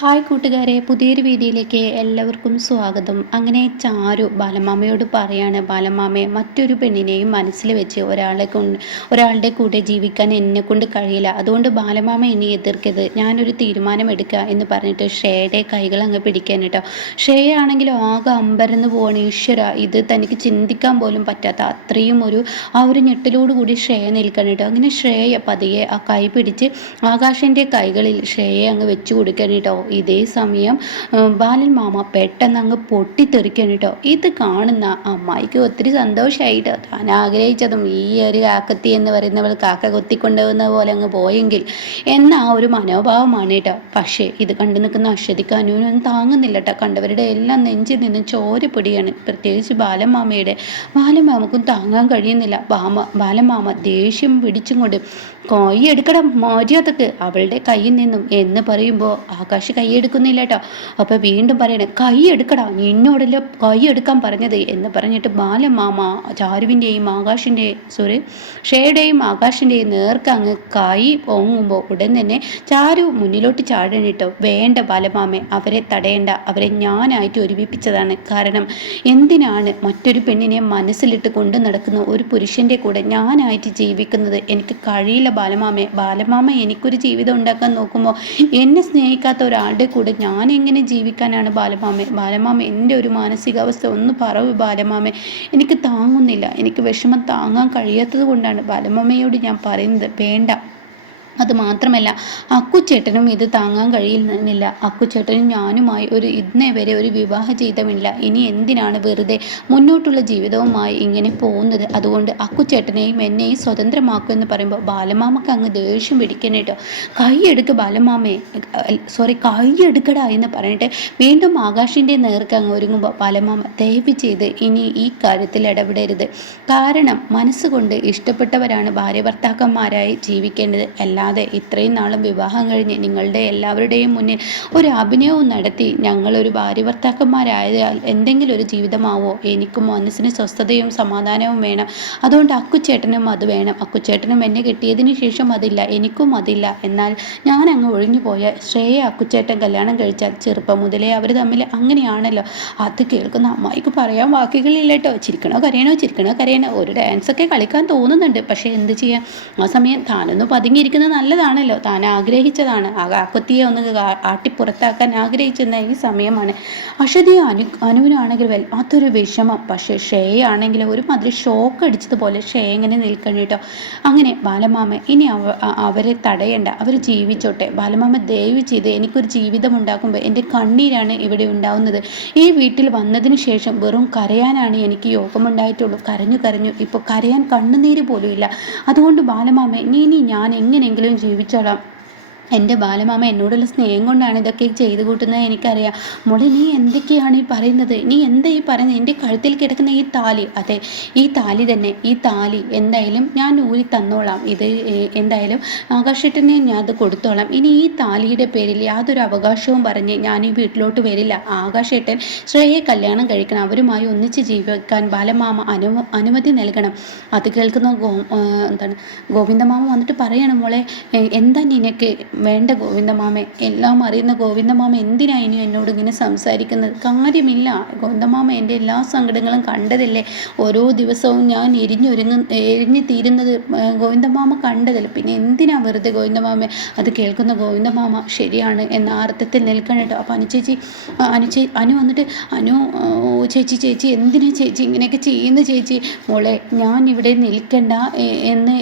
Hi കൂട്ടുകാരെ പുതിയൊരു വീഡിയോയിലേക്ക് എല്ലാവർക്കും സ്വാഗതം. അങ്ങനെ ചാരു ബാലമാമയോട് പറയാണ് ബാലമാമയെ മറ്റൊരു പെണ്ണിനെയും മനസ്സിൽ വെച്ച് ഒരാളെ കൊണ്ട് ഒരാളുടെ കൂടെ ജീവിക്കാൻ എന്നെ കൊണ്ട് കഴിയില്ല. അതുകൊണ്ട് ബാലമാമ എന്നെ എതിർക്കരുത്. ഞാനൊരു തീരുമാനം എടുക്കുക എന്ന് പറഞ്ഞിട്ട് ഷേയുടെ കൈകൾ അങ്ങ് പിടിക്കാൻ കേട്ടോ. ഷേയാണെങ്കിലും ആകെ അമ്പരന്ന് പോവാണ്. ഈശ്വര ഇത് തനിക്ക് ചിന്തിക്കാൻ പോലും പറ്റാത്ത അത്രയും ഒരു ആ ഒരു ഞെട്ടിലോട് കൂടി ശ്രേയ നിൽക്കണം കേട്ടോ. അങ്ങനെ ശ്രേയ പതിയെ ആ കൈ പിടിച്ച് ആകാശിന്റെ കൈകളിൽ ഷേയെ അങ്ങ് വെച്ചു കൊടുക്കാൻ കേട്ടോ. ഇതേ സമയം ബാലൻ മാമ പെട്ടെന്ന് അങ്ങ് പൊട്ടിത്തെറിക്കണം കേട്ടോ ഇത് കാണുന്ന അമ്മായിക്ക് ഒത്തിരി സന്തോഷമായിട്ടോ താൻ ആഗ്രഹിച്ചതും ഈ ഒരു കാക്കത്തി എന്ന് പറയുന്നവൾ കാക്ക കൊത്തിക്കൊണ്ടുപോകുന്ന പോലെ അങ്ങ് പോയെങ്കിൽ എന്ന ആ ഒരു മനോഭാവമാണ് കേട്ടോ പക്ഷേ ഇത് കണ്ടു നിൽക്കുന്ന അശ്വതിക്ക് അനുവിനൊന്നും താങ്ങുന്നില്ല കേട്ടോ കണ്ടവരുടെ എല്ലാം നെഞ്ചിൽ നിന്ന് ചോര പിടിയാണ്. പ്രത്യേകിച്ച് ബാലമാമയുടെ ബാലമാമക്കും താങ്ങാൻ കഴിയുന്നില്ല. ബാമ ബാലമാമ ദേഷ്യം പിടിച്ചും കൊണ്ട് കൈ എടുക്കണം മര്യാദയ്ക്ക്. അവളുടെ കയ്യിൽ നിന്നും എന്ന് പറയുമ്പോൾ ആകാശ് കൈ എടുക്കുന്നില്ല കേട്ടോ അപ്പോൾ വീണ്ടും പറയണേ കൈ എടുക്കടാ നിന്നോടല്ലോ കൈ എടുക്കാൻ പറഞ്ഞത്? എന്ന് പറഞ്ഞിട്ട് ബാലമാമ ചാരുവിന്റെയും ആകാശിന്റെയും സോറി ഷേയുടെയും ആകാശിന്റെയും നേർക്ക് അങ്ങ് കൈ പൊങ്ങുമ്പോൾ ഉടൻ തന്നെ ചാരു മുന്നിലോട്ട് ചാടണിട്ടോ വേണ്ട ബാലമാമെ അവരെ തടയേണ്ട അവരെ ഞാനായിട്ട് ഒരുമിപ്പിച്ചതാണ് കാരണം എന്തിനാണ് മറ്റൊരു പെണ്ണിനെ മനസ്സിലിട്ട് കൊണ്ടു നടക്കുന്ന ഒരു പുരുഷന്റെ കൂടെ ഞാനായിട്ട് ജീവിക്കുന്നത്? എനിക്ക് കഴിയില്ല ബാലമാമെ ബാലമാമ എനിക്കൊരു ജീവിതം ഉണ്ടാക്കാൻ നോക്കുമ്പോൾ എന്നെ സ്നേഹിക്കാത്ത ഒരാളുടെ കൂടെ ഞാൻ എങ്ങനെ ജീവിക്കാനാണ് ബാലമാമ? ബാലമാമ എന്റെ ഒരു മാനസികാവസ്ഥ ഒന്ന് പറവ് ബാലമാമ. എനിക്ക് താങ്ങുന്നില്ല. എനിക്ക് വിഷമം താങ്ങാൻ കഴിയാത്തത് കൊണ്ടാണ് ബാലമാമയോട് ഞാൻ പറയുന്നത്. വേണ്ട. അത് മാത്രമല്ല അക്കുച്ചേട്ടനും ഇത് താങ്ങാൻ കഴിയുന്നില്ല. അക്കുച്ചേട്ടനും ഞാനുമായി ഒരു ഇന്നേ വരെ ഒരു വിവാഹ ജീവിതമില്ല. ഇനി എന്തിനാണ് വെറുതെ മുന്നോട്ടുള്ള ജീവിതവുമായി ഇങ്ങനെ പോകുന്നത്? അതുകൊണ്ട് അക്കുച്ചേട്ടനെയും എന്നെയും സ്വതന്ത്രമാക്കും എന്ന് പറയുമ്പോൾ ബാലമാമക്ക് അങ്ങ് ദേഷ്യം പിടിക്കണേട്ടോ. കൈയെടുക്ക് ബാലമാമയെ സോറി കൈയെടുക്കടാ എന്ന് പറഞ്ഞിട്ട് വീണ്ടും ആകാശിന്റെ നേർക്ക് അങ്ങ് ഒരുങ്ങുമ്പോൾ ബാലമാമ ദയവ് ചെയ്ത് ഇനി ഈ കാര്യത്തിൽ ഇടപെടരുത്. കാരണം മനസ്സുകൊണ്ട് ഇഷ്ടപ്പെട്ടവരാണ് ഭാര്യ ഭർത്താക്കന്മാരായി ജീവിക്കേണ്ടത്. എല്ലാ അല്ലാതെ ഇത്രയും നാളും വിവാഹം കഴിഞ്ഞ് നിങ്ങളുടെ എല്ലാവരുടെയും മുന്നിൽ ഒരു അഭിനയവും നടത്തി ഞങ്ങളൊരു ഭാര്യ ഭർത്താക്കന്മാരായാൽ എന്തെങ്കിലും ഒരു ജീവിതമാവോ? എനിക്കും മനസ്സിന് സ്വസ്ഥതയും സമാധാനവും വേണം. അതുകൊണ്ട് അക്കുച്ചേട്ടനും അത് വേണം. അക്കുച്ചേട്ടനും എന്നെ കിട്ടിയതിന് ശേഷം അതില്ല. എനിക്കും അതില്ല. എന്നാൽ ഞാൻ അങ്ങ് ഒഴിഞ്ഞു പോയ ശ്രേയ അക്കുച്ചേട്ടൻ കല്യാണം കഴിച്ചാൽ ചെറുപ്പം മുതലേ അവർ തമ്മിൽ അങ്ങനെയാണല്ലോ. അത് കേൾക്കുന്ന അമ്മായിക്ക് പറയാൻ വാക്കുകളില്ല കേട്ടോ ചിരിക്കണോ കരയണോ ചിരിക്കണോ കരയണോ? ഒരു ഡാൻസൊക്കെ കളിക്കാൻ തോന്നുന്നുണ്ട്. പക്ഷേ എന്ത് ചെയ്യാം? ആ സമയം താനൊന്ന് പതുങ്ങിയിരിക്കുന്ന നല്ലതാണല്ലോ. താൻ ആഗ്രഹിച്ചതാണ്. ആ കാക്കുത്തിയെ ഒന്ന് ആട്ടിപ്പുറത്താക്കാൻ ആഗ്രഹിച്ചിരുന്ന ഈ സമയമാണ്. അഷതി അനു അനുവിനാണെങ്കിൽ വല്ലാത്തൊരു വിഷമം. പക്ഷേ ഷേയാണെങ്കിൽ ഒരു മാതിരി ഷോക്ക് അടിച്ചതുപോലെ ഷേ എങ്ങനെ നിൽക്കണം കേട്ടോ അങ്ങനെ ബാലമാമ ഇനി അവ അവരെ തടയണ്ട. അവർ ജീവിച്ചോട്ടെ. ബാലമാമ ദയവ് ചെയ്ത് എനിക്കൊരു ജീവിതം ഉണ്ടാക്കുമ്പോൾ എന്റെ കണ്ണീരാണ് ഇവിടെ ഉണ്ടാവുന്നത്. ഈ വീട്ടിൽ വന്നതിന് ശേഷം വെറും കരയാനാണ് എനിക്ക് യോഗമുണ്ടായിട്ടുള്ളൂ. കരഞ്ഞു കരഞ്ഞു. ഇപ്പോൾ കരയാൻ കണ്ണുനീര് പോലും ഇല്ല. അതുകൊണ്ട് ബാലമാമ ഇനി ഇനി ഞാൻ എങ്ങനെയെങ്കിലും ജീവിച്ചോളാം എന്റെ ബാലമാമ എന്നോടുള്ള സ്നേഹം കൊണ്ടാണ് ഇതൊക്കെ ചെയ്തു കൂട്ടുന്നത് എനിക്കറിയാം. മോളെ നീ എന്തൊക്കെയാണ് ഈ പറയുന്നത്? നീ എന്താ ഈ പറയുന്നത്? എന്റെ കഴുത്തിൽ കിടക്കുന്ന ഈ താലി അതെ ഈ താലി തന്നെ ഈ താലി എന്തായാലും ഞാൻ ഊരി തന്നോളാം. ഇത് എന്തായാലും ആകാശേട്ടനെ ഞാൻ അത് കൊടുത്തോളാം. ഇനി ഈ താലിയുടെ പേരിൽ യാതൊരു അവകാശവും പറഞ്ഞ് ഞാൻ ഈ വീട്ടിലോട്ട് വരില്ല. ആകാശേട്ടൻ ശ്രേയെ കല്യാണം കഴിക്കണം. അവരുമായി ഒന്നിച്ച് ജീവിക്കാൻ ബാലമാമ അനു അനുമതി നൽകണം. അത് കേൾക്കുന്ന ഗോ എന്താണ് ഗോവിന്ദമാമ വന്നിട്ട് പറയണം മോളെ എന്താ നിനക്ക്? വേണ്ട ഗോവിന്ദമാമ എല്ലാം അറിയുന്ന ഗോവിന്ദമാമ എന്തിനാ ഇനി എന്നോട് ഇങ്ങനെ സംസാരിക്കുന്നത്? കാര്യമില്ല. ഗോവിന്ദമാമ എന്റെ എല്ലാ സങ്കടങ്ങളും കണ്ടതല്ലേ? ഓരോ ദിവസവും ഞാൻ എരിഞ്ഞൊരുങ്ങ എരിഞ്ഞു തീരുന്നത് ഗോവിന്ദമാമ കണ്ടതല്ലേ? പിന്നെ എന്തിനാ വെറുതെ ഗോവിന്ദമാമ അത് കേൾക്കുന്ന ഗോവിന്ദമാമ ശരിയാണ് എന്ന അർത്ഥത്തിൽ നിൽക്കണം കേട്ടോ. അപ്പോൾ അനുചേച്ചി അനുചേ അനു വന്നിട്ട് അനു ചേച്ചി ചേച്ചി എന്തിനാ ചേച്ചി ഇങ്ങനെയൊക്കെ ചെയ്യുന്ന ചേച്ചി? മോളെ ഞാൻ ഇവിടെ നിൽക്കണ്ട എന്ന്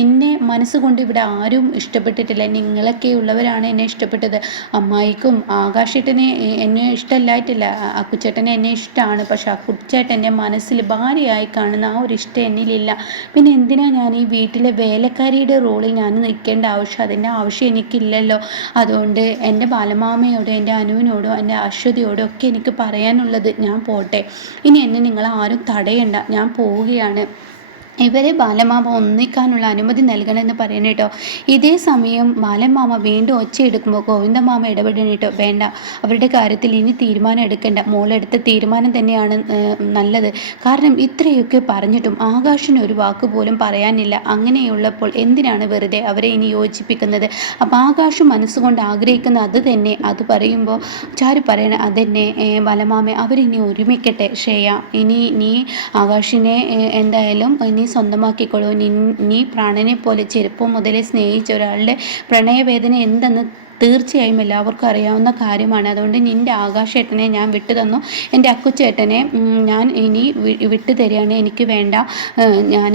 എന്നെ മനസ്സുകൊണ്ട് ഇവിടെ ആരും ഇഷ്ടപ്പെട്ടിട്ടില്ല. നിങ്ങൾ നിങ്ങളൊക്കെ ഉള്ളവരാണ് എന്നെ ഇഷ്ടപ്പെട്ടത്. അമ്മായിക്കും ആകാശേട്ടനെ എന്നെ ഇഷ്ടമല്ലായിട്ടില്ല. അക്കുച്ചേട്ടനെ എന്നെ ഇഷ്ടമാണ് പക്ഷെ അക്കുച്ചേട്ടന്റെ മനസ്സിൽ ഭാര്യയായി കാണുന്ന ആ ഒരു ഇഷ്ടം എന്നിലില്ല. പിന്നെ എന്തിനാണ് ഞാൻ ഈ വീട്ടിലെ വേലക്കാരിയുടെ റോളിൽ ഞാൻ നിൽക്കേണ്ട ആവശ്യം? അതിന്റെ ആവശ്യം എനിക്കില്ലല്ലോ. അതുകൊണ്ട് എന്റെ ബാലമാമയോടും എന്റെ അനുവിനോടോ എന്റെ അശ്വതിയോടോ ഒക്കെ എനിക്ക് പറയാനുള്ളത് ഞാൻ പോട്ടെ. ഇനി എന്നെ നിങ്ങൾ ആരും തടയണ്ട. ഞാൻ പോവുകയാണ്. ഇവരെ ബാലമാമ ഒന്നിക്കാനുള്ള അനുമതി നൽകണമെന്ന് പറയണം കേട്ടോ ഇതേ സമയം ബാലമാമ വീണ്ടും ഒച്ചയെടുക്കുമ്പോൾ ഗോവിന്ദമാമ ഇടപെടണം കേട്ടോ വേണ്ട അവരുടെ കാര്യത്തിൽ ഇനി തീരുമാനം എടുക്കേണ്ട. മോളെടുത്ത തീരുമാനം തന്നെയാണ് നല്ലത്. കാരണം ഇത്രയൊക്കെ പറഞ്ഞിട്ടും ആകാശിന് ഒരു വാക്ക് പോലും പറയാനില്ല. അങ്ങനെയുള്ളപ്പോൾ എന്തിനാണ് വെറുതെ അവരെ ഇനി യോജിപ്പിക്കുന്നത്? അപ്പോൾ ആകാശ് മനസ്സുകൊണ്ട് ആഗ്രഹിക്കുന്ന അത് തന്നെ. അത് പറയുമ്പോൾ ചാരു പറയണ അതെന്നെ ബാലമാമ അവരിനി ഒരുമിക്കട്ടെ ശ്രേയ. ഇനി നീ ആകാശിനെ എന്തായാലും ഇനി സ്വന്തമാക്കിക്കോളൂ നീ പ്രാണനെ പോലെ ചെറുപ്പം മുതലേ സ്നേഹിച്ച ഒരാളുടെ പ്രണയവേദന എന്തെന്ന് തീർച്ചയായും എല്ലാവർക്കും അറിയാവുന്ന കാര്യമാണ്. അതുകൊണ്ട് നിന്റെ ആകാശേട്ടനെ ഞാൻ വിട്ടു തന്നു എന്റെ അക്കുച്ചേട്ടനെ ഞാൻ ഇനി വിട്ടു തരികയാണ്. എനിക്ക് വേണ്ട. ഞാൻ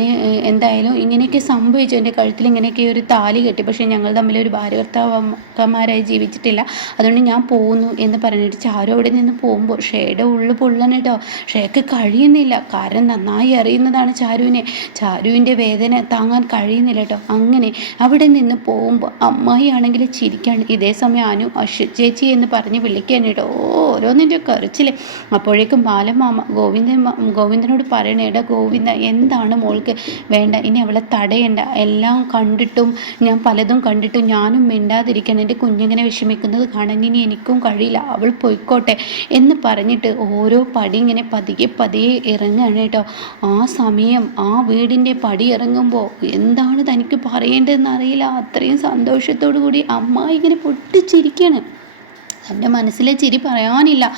എന്തായാലും ഇങ്ങനെയൊക്കെ സംഭവിച്ചു. എന്റെ കഴുത്തിൽ ഇങ്ങനെയൊക്കെ ഒരു താലി കെട്ടി. പക്ഷേ ഞങ്ങൾ തമ്മിൽ ഒരു ഭാര്യ ഭർത്താവന്മാരായി ജീവിച്ചിട്ടില്ല. അതുകൊണ്ട് ഞാൻ പോകുന്നു എന്ന് പറഞ്ഞിട്ട് ചാരു അവിടെ നിന്ന് പോകുമ്പോൾ ഷേയുടെ ഉള്ളു പൊള്ളണം കേട്ടോ. ഷേക്ക് കഴിയുന്നില്ല. കാരണം നന്നായി അറിയുന്നതാണ് ചാരുവിനെ. ചാരുവിന്റെ വേദന താങ്ങാൻ കഴിയുന്നില്ല കേട്ടോ. അങ്ങനെ അവിടെ നിന്ന് പോകുമ്പോൾ അമ്മായി ആണെങ്കിൽ ചിരിക്കാണ്. ഇതേ സമയം അനു അശു ചേച്ചി എന്ന് പറഞ്ഞ് വിളിക്കാനിടോ ഓരോന്നിന്റെ കരച്ചിൽ അപ്പോഴേക്കും ബാലമാമ ഗോവിന്ദൻ ഗോവിന്ദനോട് പറയണേടാ ഗോവിന്ദ എന്താണ് മോൾക്ക് വേണ്ട? ഇനി അവളെ തടയണ്ട. എല്ലാം കണ്ടിട്ടും ഞാൻ പലതും കണ്ടിട്ടും ഞാനും മിണ്ടാതിരിക്കണം എന്റെ കുഞ്ഞിങ്ങനെ വിഷമിക്കുന്നത് കാണാൻ ഇനി എനിക്കും കഴിയില്ല. അവൾ പൊയ്ക്കോട്ടെ എന്ന് പറഞ്ഞിട്ട് ഓരോ പടി ഇങ്ങനെ പതിയെ പതിയെ ഇറങ്ങുകയാണ് കേട്ടോ. ആ സമയം ആ വീടിന്റെ പടി ഇറങ്ങുമ്പോൾ എന്താണ് തനിക്ക് പറയേണ്ടതെന്ന് അറിയില്ല. അത്രയും സന്തോഷത്തോടു കൂടി അമ്മ ഇങ്ങനെ പൊട്ടിച്ചിരിക്കുകയാണ് തന്റെ മനസ്സിലെ ചിരി പറയാനില്ല.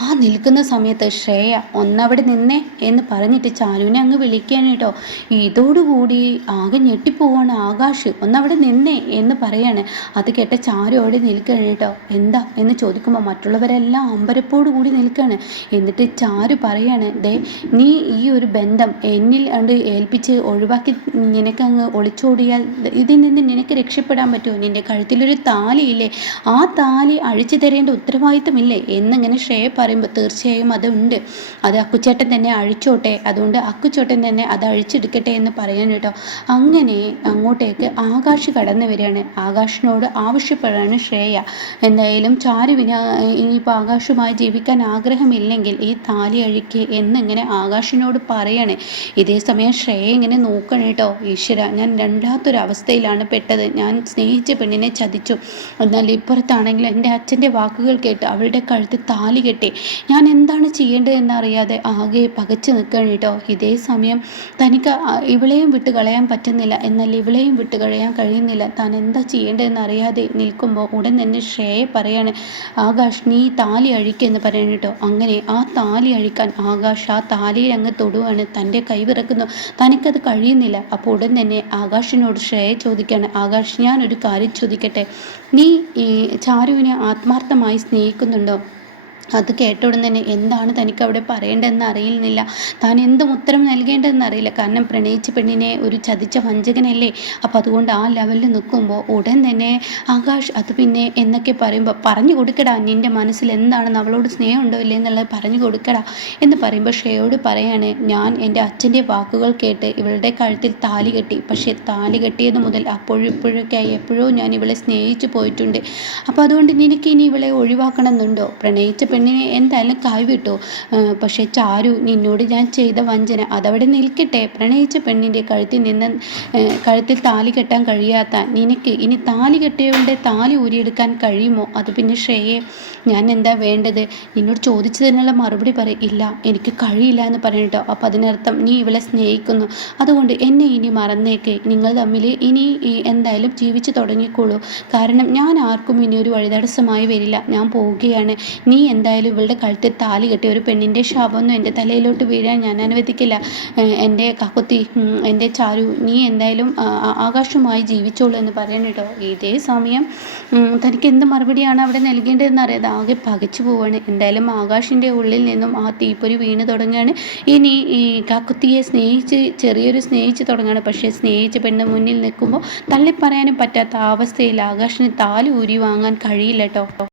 ആ നിൽക്കുന്ന സമയത്ത് ശ്രേയ ഒന്നവിടെ നിന്നേ എന്ന് പറഞ്ഞിട്ട് ചാരുവിനെ അങ്ങ് വിളിക്കാൻ കേട്ടോ. ഇതോടുകൂടി ആകെ ഞെട്ടിപ്പോവാണ് ആകാശ്. ഒന്നവിടെ നിന്നേ എന്ന് പറയാണ്. അത് കേട്ട ചാരു അവിടെ നിൽക്കുകയാണ് കേട്ടോ. എന്താ? എന്ന് ചോദിക്കുമ്പോൾ മറ്റുള്ളവരെല്ലാം അമ്പരപ്പോട് കൂടി നിൽക്കുകയാണ്. എന്നിട്ട് ചാരു പറയാണ് ദേ നീ ഈ ഒരു ബന്ധം എന്നിൽ കണ്ട് ഏൽപ്പിച്ച് ഒഴിവാക്കി നിനക്കങ്ങ് ഒളിച്ചോടിയാൽ ഇതിൽ നിന്ന് നിനക്ക് രക്ഷപ്പെടാൻ പറ്റുമോ? നിന്റെ കഴുത്തിലൊരു താലിയില്ലേ? ആ താലി അഴിച്ചു തരേണ്ട ഉത്തരവാദിത്തമില്ലേ? എന്നിങ്ങനെ ശ്രേയ പറയുമ്പോൾ തീർച്ചയായും അതുണ്ട് അത് അക്കുച്ചേട്ടൻ തന്നെ അഴിച്ചോട്ടെ. അതുകൊണ്ട് അക്കുച്ചേട്ടൻ തന്നെ അത് അഴിച്ചെടുക്കട്ടെ എന്ന് പറയാൻ കേട്ടോ. അങ്ങനെ അങ്ങോട്ടേക്ക് ആകാശ് കടന്നു വരികയാണ്. ആകാശിനോട് ആവശ്യപ്പെടാണ് ശ്രേയ. എന്തായാലും ചാരുവിന് ഇനിയിപ്പോൾ ആകാശുമായി ജീവിക്കാൻ ആഗ്രഹമില്ലെങ്കിൽ ഈ താലി അഴിക്ക് എന്നിങ്ങനെ ആകാശിനോട് പറയണേ. ഇതേ സമയം ശ്രേയ ഇങ്ങനെ നോക്കണം കേട്ടോ. ഈശ്വര ഞാൻ രണ്ടാത്തൊരവസ്ഥയിലാണ് പെട്ടത്. ഞാൻ സ്നേഹിച്ച പെണ്ണിനെ ചതിച്ചു. എന്നാൽ ഇപ്പുറത്താണെങ്കിൽ എന്റെ അച്ഛന്റെ വാക്കുകൾ കേട്ട് അവളുടെ കഴുത്ത് താലി കെട്ടി. ഞാൻ എന്താണ് ചെയ്യേണ്ടത് എന്നറിയാതെ ആകെ പകച്ചു നിൽക്കുകയാണ് കേട്ടോ. ഇതേ സമയം തനിക്ക് ഇവളെയും വിട്ട് കളയാൻ പറ്റുന്നില്ല. എന്നാൽ ഇവളെയും വിട്ട് കളയാൻ കഴിയുന്നില്ല. താൻ എന്താ ചെയ്യേണ്ടതെന്ന് അറിയാതെ നിൽക്കുമ്പോൾ ഉടൻ തന്നെ ശ്രേയെ പറയാണ് ആകാശ് നീ താലി അഴിക്കെന്ന് പറയണം കേട്ടോ. അങ്ങനെ ആ താലി അഴിക്കാൻ ആകാശ് ആ താലിയിൽ അങ്ങ് തൊടുവാണ്. തന്റെ കൈവിറക്കുന്നു തനിക്കത് കഴിയുന്നില്ല. അപ്പോൾ ഉടൻ തന്നെ ആകാശിനോട് ശ്രേയ ചോദിക്കുകയാണ് ആകാശ് ഞാനൊരു കാര്യം ചോദിക്കട്ടെ. നീ ചാരുവിനെ ആത്മാർത്ഥ ആത്മാർത്ഥമായി സ്നേഹിക്കുന്നുണ്ടോ? അത് കേട്ട ഉടൻ തന്നെ എന്താണ് തനിക്ക് അവിടെ പറയേണ്ടതെന്ന് അറിയുന്നില്ല. താൻ എന്തും ഉത്തരം നൽകേണ്ടതെന്ന് അറിയില്ല. കാരണം പ്രണയിച്ച പെണ്ണിനെ ഒരു ചതിച്ച വഞ്ചകനല്ലേ? അപ്പം അതുകൊണ്ട് ആ ലെവലിൽ നിൽക്കുമ്പോൾ ഉടൻ തന്നെ ആകാശ് അത് പിന്നെ എന്നൊക്കെ പറയുമ്പോൾ പറഞ്ഞു കൊടുക്കടാ നിന്റെ മനസ്സിൽ എന്താണെന്ന് അവളോട് സ്നേഹമുണ്ടോ ഇല്ലേ എന്നുള്ളത് പറഞ്ഞു കൊടുക്കടാ എന്ന് പറയുമ്പോൾ ഷേയോട് പറയാണ് ഞാൻ എന്റെ അച്ഛന്റെ വാക്കുകൾ കേട്ട് ഇവളുടെ കഴുത്തിൽ താലി കെട്ടി. പക്ഷേ താലി കെട്ടിയത് മുതൽ അപ്പോഴും ഇപ്പോഴൊക്കെയായി. എപ്പോഴോ ഞാൻ ഇവളെ സ്നേഹിച്ചു പോയിട്ടുണ്ട്. അപ്പോൾ അതുകൊണ്ട് നിനക്ക് ഇനി ഇവളെ ഒഴിവാക്കണമെന്നുണ്ടോ? പ്രണയിച്ച എന്തായാലും കൈവിട്ടു. പക്ഷേ ചാരു നിന്നോട് ഞാൻ ചെയ്ത വഞ്ചന. അതവിടെ നിൽക്കട്ടെ. പ്രണയിച്ച പെണ്ണിന്റെ കഴുത്തിൽ നിന്ന് കഴുത്തിൽ താലി കെട്ടാൻ കഴിയാത്ത നിനക്ക് ഇനി താലി കെട്ടിയവളുടെ താലി ഊരിയെടുക്കാൻ കഴിയുമോ? അത് പിന്നെ ശ്രേയെ ഞാൻ എന്താ വേണ്ടത്? നിന്നോട് ചോദിച്ചതിനുള്ള മറുപടി പറയും ഇല്ല എനിക്ക് കഴിയില്ല എന്ന് പറയട്ടോ അപ്പം അതിനർത്ഥം നീ ഇവളെ സ്നേഹിക്കുന്നു. അതുകൊണ്ട് എന്നെ ഇനി മറന്നേക്ക്. നിങ്ങൾ തമ്മിൽ ഇനി എന്തായാലും ജീവിച്ചു തുടങ്ങിക്കോളൂ. കാരണം ഞാൻ ആർക്കും ഇനി ഒരു വഴിതടസ്സമായി വരില്ല. ഞാൻ പോവുകയാണ്. നീ എന്താ എന്തായാലും ഇവളുടെ കഴുത്തിൽ താലി കെട്ടി ഒരു പെണ്ണിന്റെ ശാപമൊന്നും എന്റെ തലയിലോട്ട് വീഴാൻ ഞാൻ അനുവദിക്കില്ല. എന്റെ കക്കുത്തി എന്റെ ചാരു നീ എന്തായാലും ആകാശമായി ജീവിച്ചോളൂ എന്ന് പറയണം കേട്ടോ. ഇതേ സമയം തനിക്ക് എന്ത് മറുപടിയാണ് അവിടെ നൽകേണ്ടതെന്ന് അറിയാതെ ആകെ പകച്ചു പോവാണ്. എന്തായാലും ആകാശിന്റെ ഉള്ളിൽ നിന്നും ആ തീപ്പൊരി വീണ് തുടങ്ങുകയാണ് ഇനി ഈ കാക്കുത്തിയെ സ്നേഹിച്ച് ചെറിയൊരു സ്നേഹിച്ച് തുടങ്ങുകയാണ് പക്ഷേ സ്നേഹിച്ച പെണ്ണ് മുന്നിൽ നിൽക്കുമ്പോൾ തള്ളിപ്പറയാനും പറ്റാത്ത അവസ്ഥയിൽ ആകാശിന് താലൂരി വാങ്ങാൻ കഴിയില്ല കേട്ടോ.